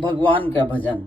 भगवान का भजन।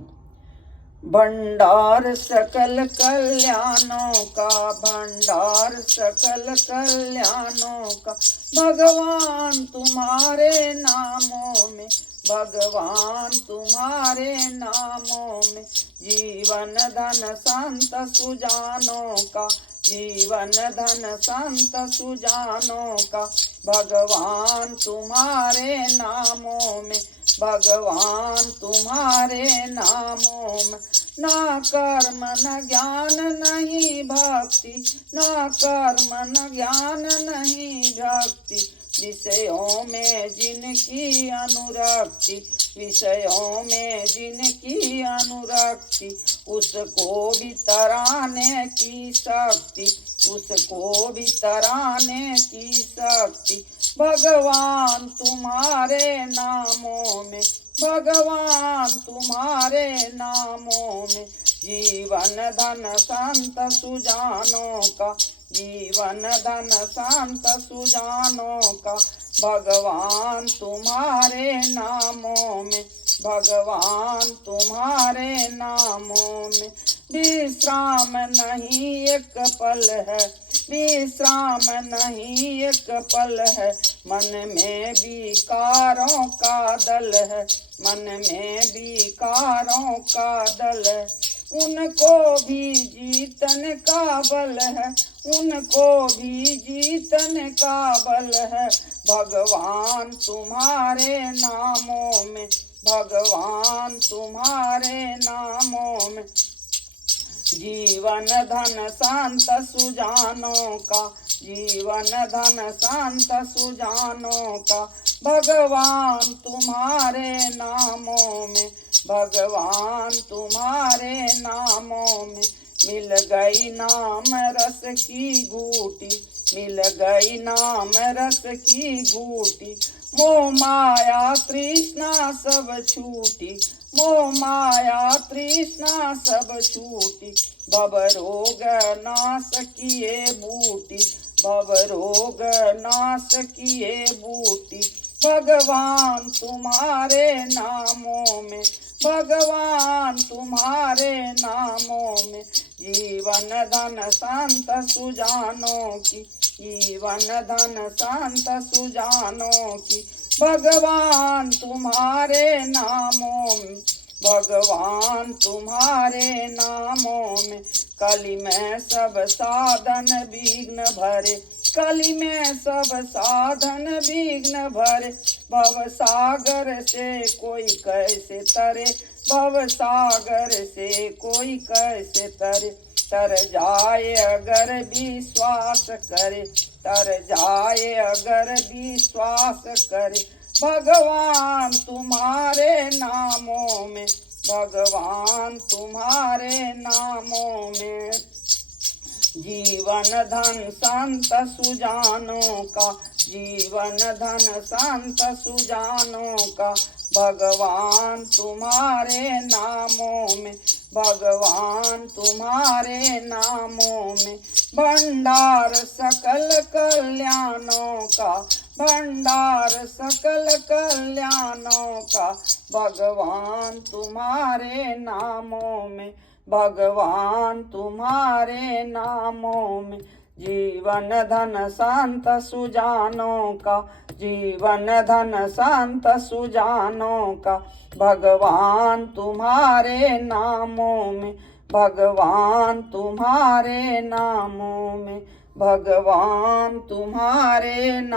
भंडार सकल कल्याणों का, भंडार सकल कल्याणों का, भगवान तुम्हारे नामों में, भगवान तुम्हारे नामों में। जीवन धन संत सुजानों का, जीवन धन संत सुजानों का, भगवान तुम्हारे नामों में, भगवान तुम्हारे नामों में। ना कर्म न ज्ञान नहीं भक्ति, ना कर्म न ज्ञान नहीं भक्ति, विषयों में जिनकी अनुरक्ति, विषयों में जिनकी अनुरक्ति, उसको भी तराने की शक्ति, उसको भी तराने की शक्ति। भगवान तुम्हारे नामों में, भगवान तुम्हारे नामों में। जीवन धन संत सुजानों का, जीवन धन संत सुजानों का, भगवान तुम्हारे नामों में, भगवान तुम्हारे नामों में। विश्राम नहीं एक पल है, विश्राम नहीं एक पल है, मन में विकारों का दल है, मन में विकारों का दल है। उनको भी जीतन का बल है, उनको भी जीतन का बल है, भगवान तुम्हारे नामों में, भगवान तुम्हारे नामों में। जीवन धन संत सुजानों का, जीवन धन संत सुजानों का, भगवान तुम्हारे नामों में, भगवान तुम्हारे नामों में। मिल गई नाम रस की घूटी, मिल गई नाम रस की घूटी, मोह माया तृष्णा सब छूटी, मोह माया तृष्णा सब छूटी। भव रोग नाश किए बूटी, भव रोग नाश किए बूटी, भगवान तुम्हारे नामों में, भगवान तुम्हारे नामों में। जीवन धन संत सुजानों की, जीवन धन संत सुजानों की, भगवान तुम्हारे नामों में, भगवान तुम्हारे नामों में। कली में सब साधन विघ्न भरे, कली में सब साधन विघ्न भरे, भव सागर से कोई कैसे तरे, भव सागर से कोई कैसे तरे। तर जाए अगर विश्वास करे, तर जाए अगर विश्वास करे, भगवान तुम्हारे नामों में, भगवान तुम्हारे नामों में। जीवन धन संत सुजानों का, जीवन धन संत सुजानों का, भगवान तुम्हारे नामों में, भगवान तुम्हारे नामों में। भंडार सकल कल्याणों का, भंडार सकल कल्याणों का, भगवान तुम्हारे नामों में, भगवान तुम्हारे नामों में। जीवन धन संत सुजानों का, जीवन धन संत सुजानों का, भगवान तुम्हारे नामों में, भगवान तुम्हारे नामों में, भगवान तुम्हारे नाम।